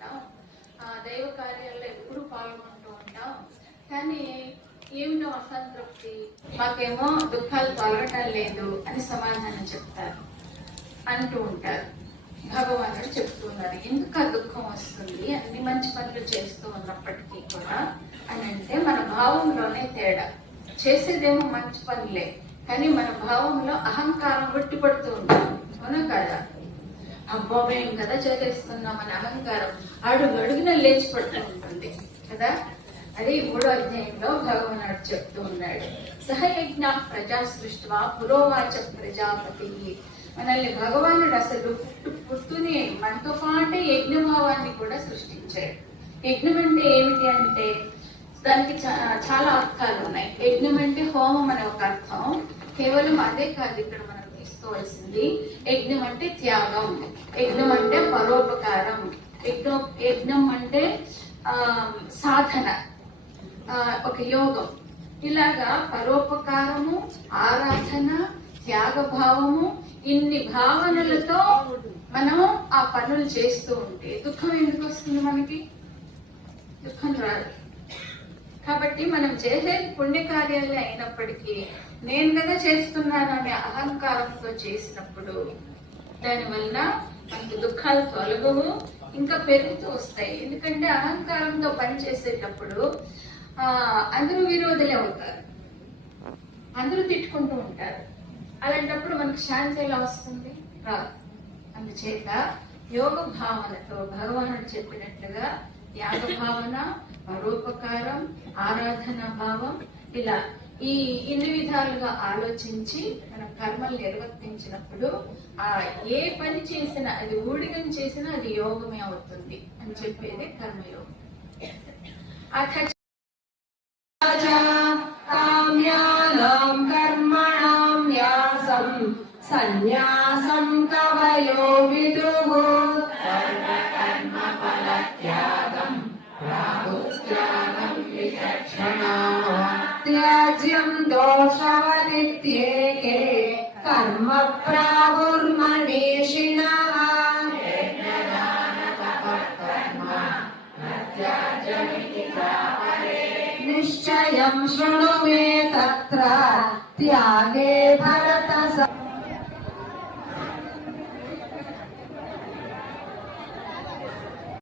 ఉంటాం, దైవ కార్యాల్లో ఎప్పుడు పాల్గొంటూ ఉంటాం, కానీ ఏమిటో అసంతృప్తి, మాకేమో దుఃఖాలు తొలగటం లేదు అని సమాధానం చెప్తారు, అంటూ ఉంటారు. భగవానుడు చెప్తున్నారు, ఎందుకు ఆ దుఃఖం వస్తుంది అన్ని మంచి పనులు చేస్తూ ఉన్నప్పటికీ కూడా అని అంటే మన భావంలోనే తేడా. చేసేదేమో మంచి పనులే, కానీ మన భావంలో అహంకారం పడుతూ ఉంటుంది. అవునా కదా? అబ్బో మేము కదా చేసేస్తున్నాం అని అహంకారం అడుగున లేచి పడుతూ ఉంటుంది కదా. అది 3వ అధ్యాయంలో భగవానుడు చెప్తూ ఉన్నాడు, సహయజ్ఞ ప్రజా సృష్టివా పురోవాచ ప్రజాపతి. మనల్ని భగవానుడు అసలు పుట్టునే మనతో పాటే యజ్ఞభావాన్ని కూడా సృష్టించాడు. యజ్ఞం అంటే ఏమిటి అంటే దానికి చాలా అర్థాలు ఉన్నాయి. యజ్ఞం అంటే హోమం అనే ఒక అర్థం, కేవలం అదే కాదు ఇక్కడ మనం తీసుకోవాల్సింది. యజ్ఞం అంటే త్యాగం, యజ్ఞం అంటే పరోపకారం, యజ్ఞం అంటే సాధన, ఒక యోగం. ఇలాగా పరోపకారము, ఆరాధన, త్యాగభావము, ఇన్ని భావనలతో మనం ఆ పనులు చేస్తూ ఉంటే దుఃఖం ఎందుకు వస్తుంది? మనకి దుఃఖం రాదు. కాబట్టి మనం చేసేది పుణ్యకార్యాలే అయినప్పటికీ నేను కదా చేస్తున్నాను అనే అహంకారంతో చేసినప్పుడు దానివల్ల మనకి దుఃఖాలు తొలగవు, ఇంకా పెరుగుతూ వస్తాయి. ఎందుకంటే అహంకారంతో పని చేసేటప్పుడు అందరూ విరోధులే అవుతారు, అందరూ తిట్టుకుంటూ ఉంటారు. అలాంటప్పుడు మనకు శాంతి ఎలా వస్తుంది? రాదు. అందుచేత యోగ భావనతో భగవానుడు చెప్పినట్లుగా త్యాగ భావన, పరోపకారం, ఆరాధన భావం, ఇలా ఇన్ని విధాలుగా ఆలోచించి మన కర్మలు నిర్వర్తించినప్పుడు ఏ పని చేసినా అది ఊడిగం చేసినా అది యోగమే అవుతుంది అని చెప్పేది కర్మయోగం. కామ్యానాం కర్మణాం న్యాసం సన్యాసం కవయో విదుః సర్వకర్మ ఫలత్యాగం రాహుత్యాగం విచక్షణాః త్యాజ్యం దోషవదిత్యేకే కర్మ ప్రాహుర్మనీషిణః నిశ్చయం శృణు మే తత్ర త్యాగే ఫల